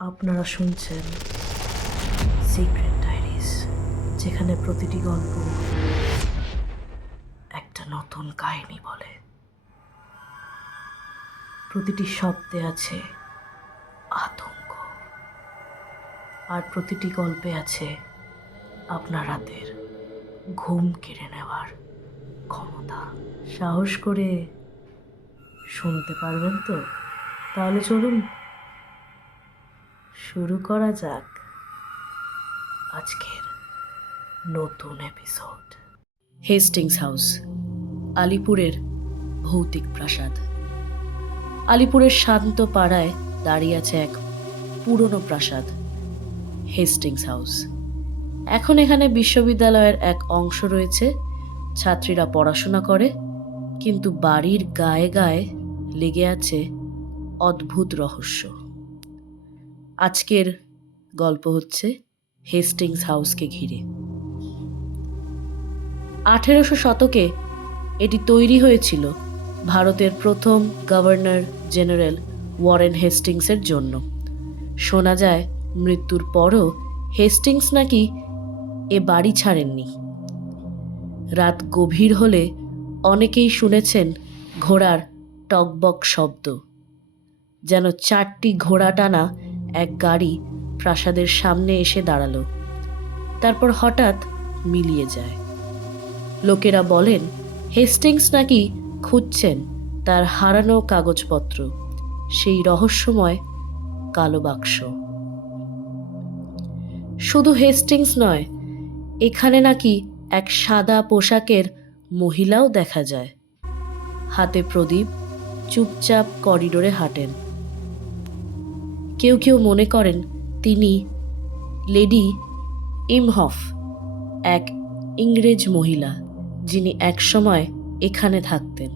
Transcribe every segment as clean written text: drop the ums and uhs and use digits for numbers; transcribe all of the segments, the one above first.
আপনারা শুনছেন secret diaries, যেখানে প্রতিটি গল্প একটা নতুন কাহিনী বলে। প্রতিটি শব্দে আছে আতঙ্ক, আর প্রতিটি গল্পে আছে আপনার রাতের ঘুম কেড়ে নেওয়ার ক্ষমতা। সাহস করে শুনতে পারবেন তো? তাহলে চলুন শুরু করা যাক আজকের নতুন এপিসোড। হেস্টিংস হাউস, আলিপুরের ভৌতিক প্রাসাদ। আলিপুরের শান্ত পাড়ায় দাঁড়িয়ে আছে এক পুরনো প্রাসাদ, হেস্টিংস হাউস। এখন এখানে বিশ্ববিদ্যালয়ের এক অংশ রয়েছে, ছাত্রীরা পড়াশোনা করে, কিন্তু বাড়ির গায়ে গায়ে লেগে আছে অদ্ভুত রহস্য। আজকের গল্প হচ্ছে হেস্টিংস হাউসকে ঘিরে। 1800 শতকে এটি তৈরি হয়েছিল ভারতের প্রথম গভর্নর জেনারেল ওয়ারেন হেস্টিংসের জন্য। শোনা যায় মৃত্যুর পরও হেস্টিংস নাকি এ বাড়ি ছাড়েননি। রাত গভীর হলে অনেকেই শুনেছেন ঘোড়ার টকবক শব্দ, যেন 4টি ঘোড়া টানা এক গাড়ি প্রাসাদের সামনে এসে দাঁড়ালো, তারপর হঠাৎ মিলিয়ে যায়। লোকেরা বলেন হেস্টিংস নাকি খুঁজছেন তার হারানো কাগজপত্র, সেই রহস্যময় কালো বাক্স। শুধু হেস্টিংস নয়, এখানে নাকি এক সাদা পোশাকের মহিলাও দেখা যায়, হাতে প্রদীপ, চুপচাপ করিডোরে হাঁটেন। কেউ কেউ মনে করেন তিনি লেডি ইমহফ, এক ইংরেজ মহিলা যিনি একসময় এখানে থাকতেন।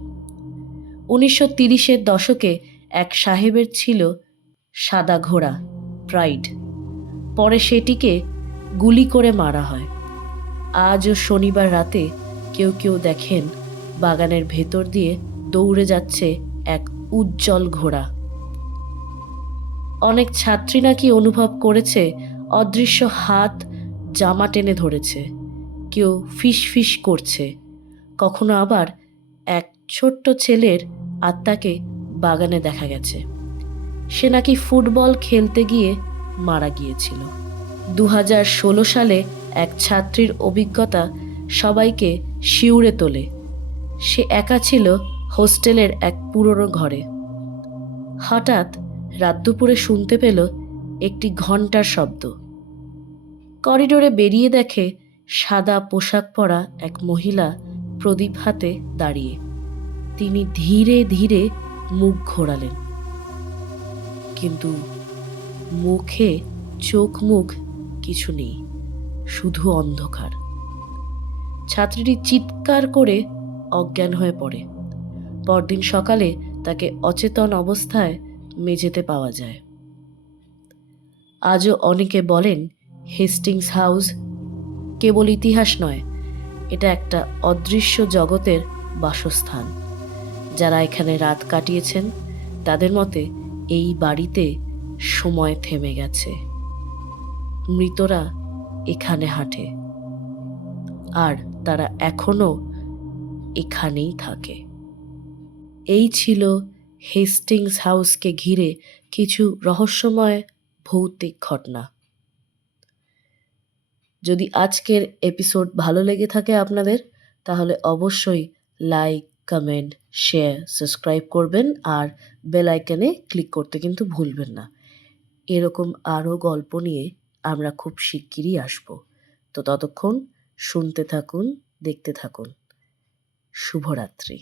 1930-এর দশকে এক সাহেবের ছিল সাদা ঘোড়া প্রাইড, পরে সেটিকে গুলি করে মারা হয়। আজও শনিবার রাতে কেউ কেউ দেখেন বাগানের ভেতর দিয়ে দৌড়ে যাচ্ছে এক উজ্জ্বল ঘোড়া। অনেক ছাত্রী নাকি অনুভব করেছে অদৃশ্য হাত জামা টেনে ধরেছে, কেউ ফিস ফিস করছে। কখনো আবার এক ছোট্ট ছেলের আত্মাকে বাগানে দেখা গেছে, সে নাকি ফুটবল খেলতে গিয়ে মারা গিয়েছিল। 2016 সালে এক ছাত্রীর অভিজ্ঞতা সবাইকে শিউরে তোলে। সে একা ছিল হোস্টেলের এক পুরনো ঘরে। হঠাৎ রাত দুপুরে শুনতে পেল একটি ঘণ্টার শব্দ। করিডোরে বেরিয়ে দেখে সাদা পোশাক পরা এক মহিলা প্রদীপ হাতে দাঁড়িয়ে। তিনি ধীরে ধীরে মুখ ঘোরালেন, কিন্তু মুখে চোখ মুখ কিছু নেই, শুধু অন্ধকার। ছাত্রীটি চিৎকার করে অজ্ঞান হয়ে পড়ে। পরদিন সকালে তাকে অচেতন অবস্থায় মেঝেতে পাওয়া যায়। আজও অনেকে বলেন হেস্টিংস হাউস কেবল ইতিহাস নয়, এটা একটা অদৃশ্য জগতের বাসস্থান। যারা এখানে রাত কাটিয়েছেন তাদের মতে এই বাড়িতে সময় থেমে গেছে। মৃতরা এখানে হাঁটে, আর তারা এখনো এখানেই থাকে। এই ছিল হেস্টিংস হাউসকে ঘিরে কিছু রহস্যময় ভৌতিক ঘটনা। যদি আজকের এপিসোড ভালো লেগে থাকে আপনাদের, তাহলে অবশ্যই লাইক, কমেন্ট, শেয়ার, সাবস্ক্রাইব করবেন, আর বেল আইকনে ক্লিক করতে কিন্তু ভুলবেন না। এরকম আরও গল্প নিয়ে আমরা খুব শিগগিরই আসব। তো ততক্ষণ শুনতে থাকুন, দেখতে থাকুন। শুভরাত্রি।